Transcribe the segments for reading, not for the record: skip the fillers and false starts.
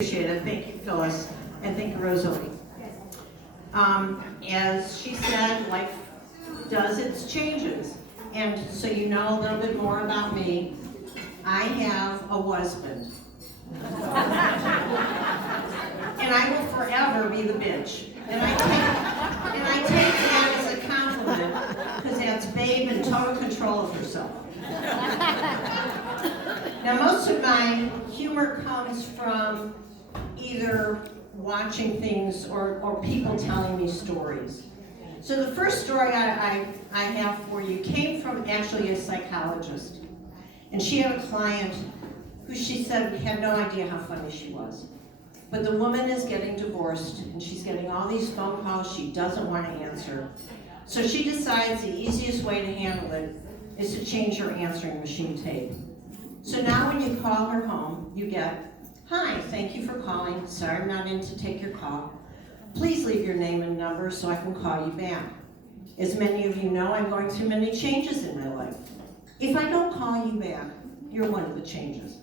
Appreciate it. Thank you, Phyllis, and thank you, Rosalie. As she said, life does its changes. And so you know a little bit more about me. I have a husband. And I will forever be the bitch. And I take that as a compliment, because that's Babe in total control of herself. Now, most of my humor comes from either watching things or people telling me stories. So the first story I have for you came from actually a psychologist. And she had a client who she said had no idea how funny she was. But the woman is getting divorced and she's getting all these phone calls she doesn't want to answer. So she decides the easiest way to handle it is to change her answering machine tape. So now when you call her home, you get, "Hi, thank you for calling. Sorry I'm not in to take your call. Please leave your name and number so I can call you back. As many of you know, I'm going through many changes in my life. If I don't call you back, you're one of the changes."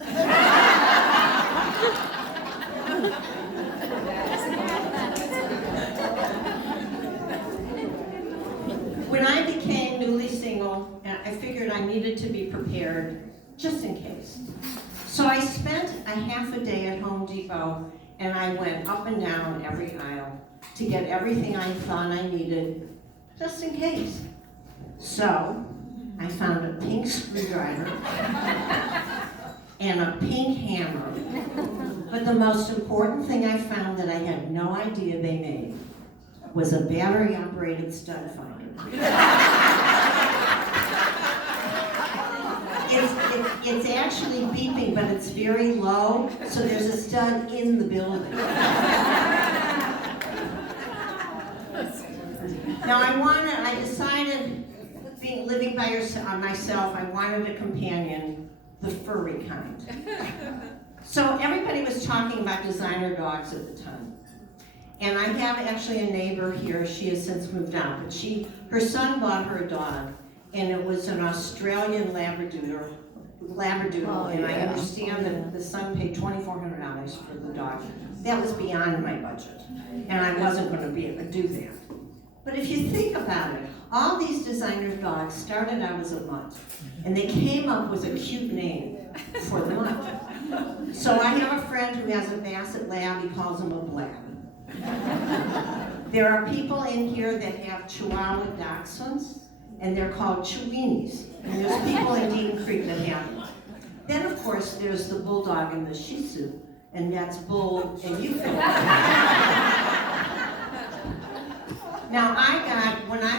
When I became newly single, I figured I needed to be prepared just in case. So I spent a half a day at Home Depot and I went up and down every aisle to get everything I thought I needed just in case. So I found a pink screwdriver and a pink hammer. But the most important thing I found that I had no idea they made was a battery-operated stud finder. It's actually beeping, but it's very low, so there's a stud in the building. Now I decided, living by myself, I wanted a companion, the furry kind. So everybody was talking about designer dogs at the time. And I have actually a neighbor here, she has since moved out, but her son bought her a dog, and it was an Australian Labradoodle, and I understand that the son paid $2,400 for the dog. That was beyond my budget, and I wasn't going to be able to do that. But if you think about it, all these designer dogs started out as a mutt, and they came up with a cute name for the mutt. So I have a friend who has a Basset Lab, he calls him a blab. There are people in here that have Chihuahua Dachshunds, and they're called Chihuahuas. And there's people in Dean Creek that have them. Then, of course, there's the Bulldog and the Shih Tzu, and that's Bull and Eupil. Now, when I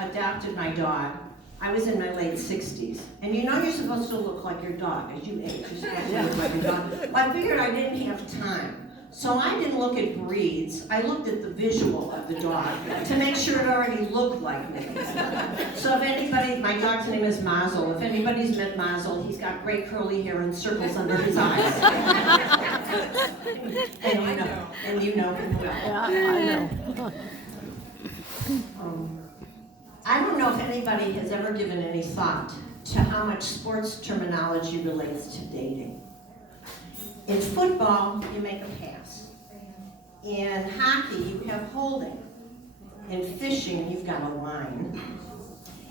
adopted my dog, I was in my late 60s. And you know you're supposed to look like your dog as you age. You're supposed to look like your dog. Well, I figured I didn't have time. So I didn't look at breeds, I looked at the visual of the dog to make sure it already looked like me. So if anybody, my dog's name is Mazel, if anybody's met Mazel, he's got great curly hair and circles under his eyes. And you know him well. Yeah, I know. I don't know if anybody has ever given any thought to how much sports terminology relates to dating. In football, you make a pass. In hockey, you have holding. In fishing, you've got a line.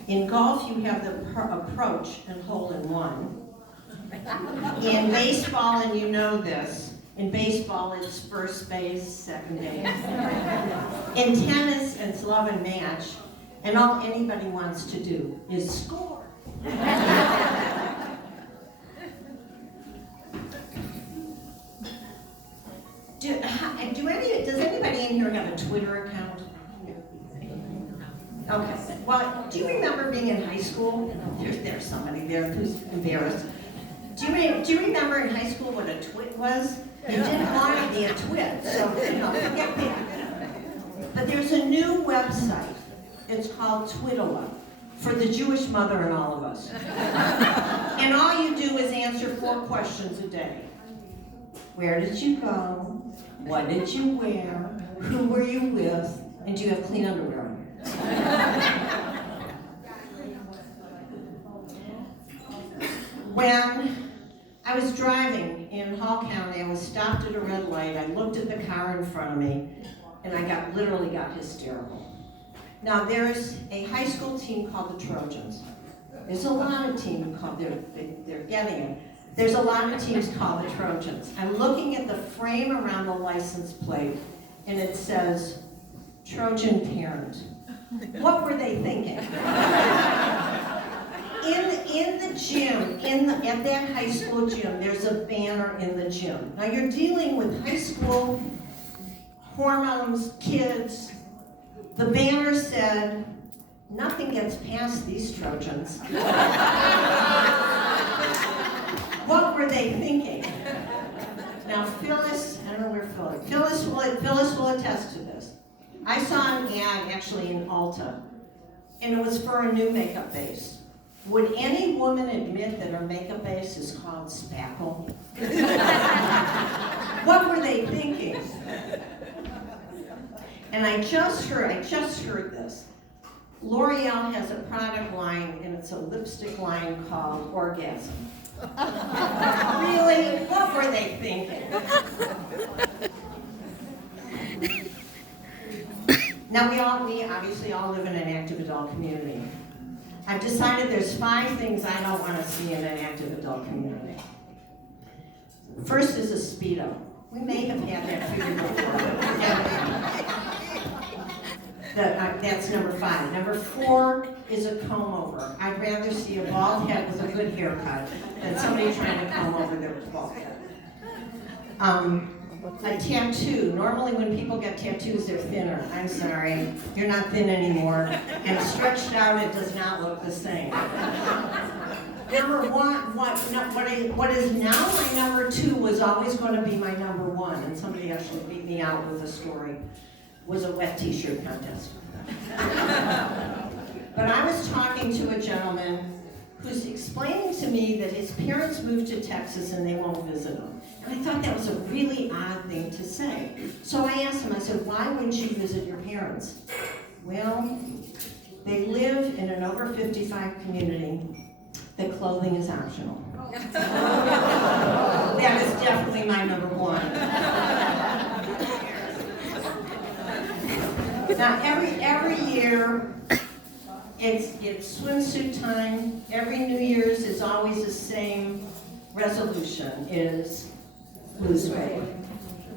In golf, you have the approach and hole in one. In baseball, and you know this, in baseball it's first base, second base. In tennis, it's love and match, and all anybody wants to do is score. Does anybody in here have a Twitter account? Okay. Well, do you remember being in high school? There's somebody there who's embarrassed. Do you remember in high school what a twit was? You didn't want to be a twit, so forget that. But there's a new website. It's called Twitala, for the Jewish mother in all of us. And all you do is answer 4 questions a day. Where did you go? What did you wear? Who were you with? And do you have clean underwear on? When I I was driving in Hall County. I was stopped at a red light. I looked at the car in front of me, and I literally got hysterical. Now, there's a high school team called the Trojans. There's a lot of teams called, they're getting it. There's a lot of teams called the Trojans. I'm looking at the frame around the license plate, and it says, Trojan parent. What were they thinking? In the gym, at that high school gym, there's a banner in the gym. Now you're dealing with high school, hormones, kids. The banner said, nothing gets past these Trojans. What were they thinking? Now Phyllis, I don't know where Phyllis will attest to this. I saw an ad actually in Ulta, and it was for a new makeup base. Would any woman admit that her makeup base is called Spackle? What were they thinking? And I just heard this. L'Oreal has a product line, and it's a lipstick line called Orgasm. Really? What were they thinking? Now we obviously all live in an active adult community. I've decided there's 5 things I don't want to see in an active adult community. First is a Speedo. We may have had that fear before. That's number 5. Number 4 is a comb over. I'd rather see a bald head with a good haircut than somebody trying to comb over their bald head. A tattoo. Normally when people get tattoos, they're thinner. I'm sorry, you're not thin anymore. And stretched out, it does not look the same. Number 1, what is now my number 2 was always going to be my number 1, and somebody actually beat me out with a story, was a wet t-shirt contest. But I was talking to a gentleman who's explaining to me that his parents moved to Texas and they won't visit him. And I thought that was a really odd thing to say. So I asked him, I said, why wouldn't you visit your parents? Well, they live in an over 55 community that clothing is optional. That is definitely my number 1. Now every year, it's swimsuit time. Every New Year's is always the same resolution, is lose weight.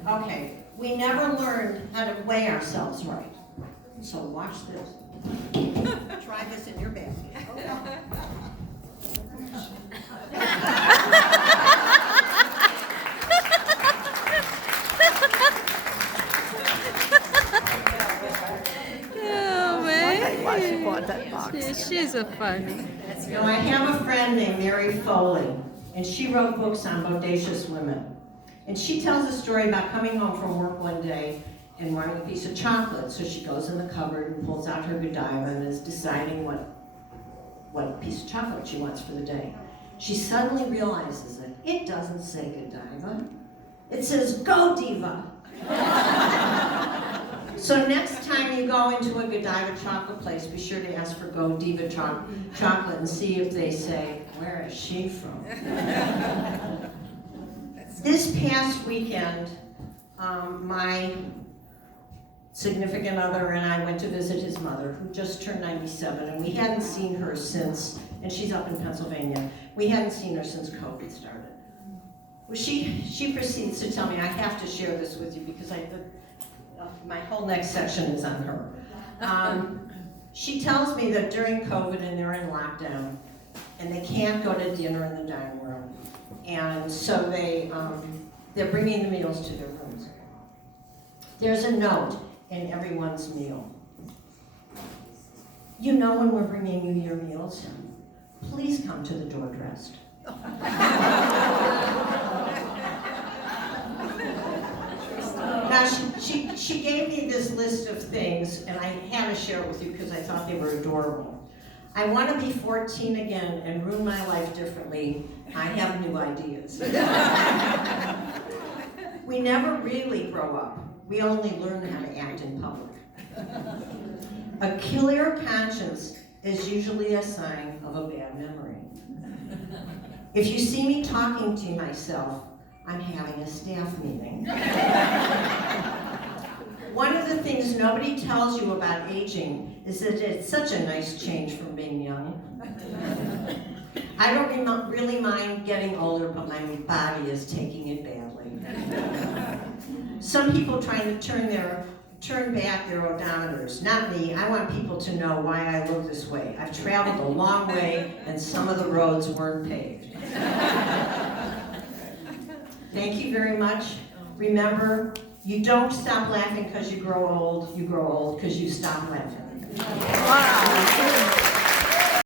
Okay, we never learned how to weigh ourselves right. So watch this. Try this in your basket. She's a funny. Now, I have a friend named Mary Foley, and she wrote books on bodacious women. And she tells a story about coming home from work one day and wanting a piece of chocolate. So she goes in the cupboard and pulls out her Godiva and is deciding what piece of chocolate she wants for the day. She suddenly realizes that it doesn't say Godiva. It says Godiva. So next time you go into a Godiva chocolate place, be sure to ask for Godiva chocolate and see if they say, where is she from? This past weekend, my significant other and I went to visit his mother, who just turned 97, and we hadn't seen her since, and she's up in Pennsylvania, we hadn't seen her since COVID started. Well, she proceeds to tell me, I have to share this with you because my whole next section is on her. She tells me that during COVID and they're in lockdown and they can't go to dinner in the dining room, and so they're bringing the meals to their rooms. There's a note in everyone's meal. You know when we're bringing you your meals, please come to the door dressed. Now, she gave me this list of things, and I had to share it with you because I thought they were adorable. I want to be 14 again and ruin my life differently. I have new ideas. We never really grow up. We only learn how to act in public. A clear conscience is usually a sign of a bad memory. If you see me talking to myself, I'm having a staff meeting. One of the things nobody tells you about aging is that it's such a nice change from being young. I don't really mind getting older, but my body is taking it badly. Some people trying to turn back their odometers. Not me. I want people to know why I look this way. I've traveled a long way, and some of the roads weren't paved. Thank you very much. Remember, you don't stop laughing because you grow old because you stop laughing. Wow.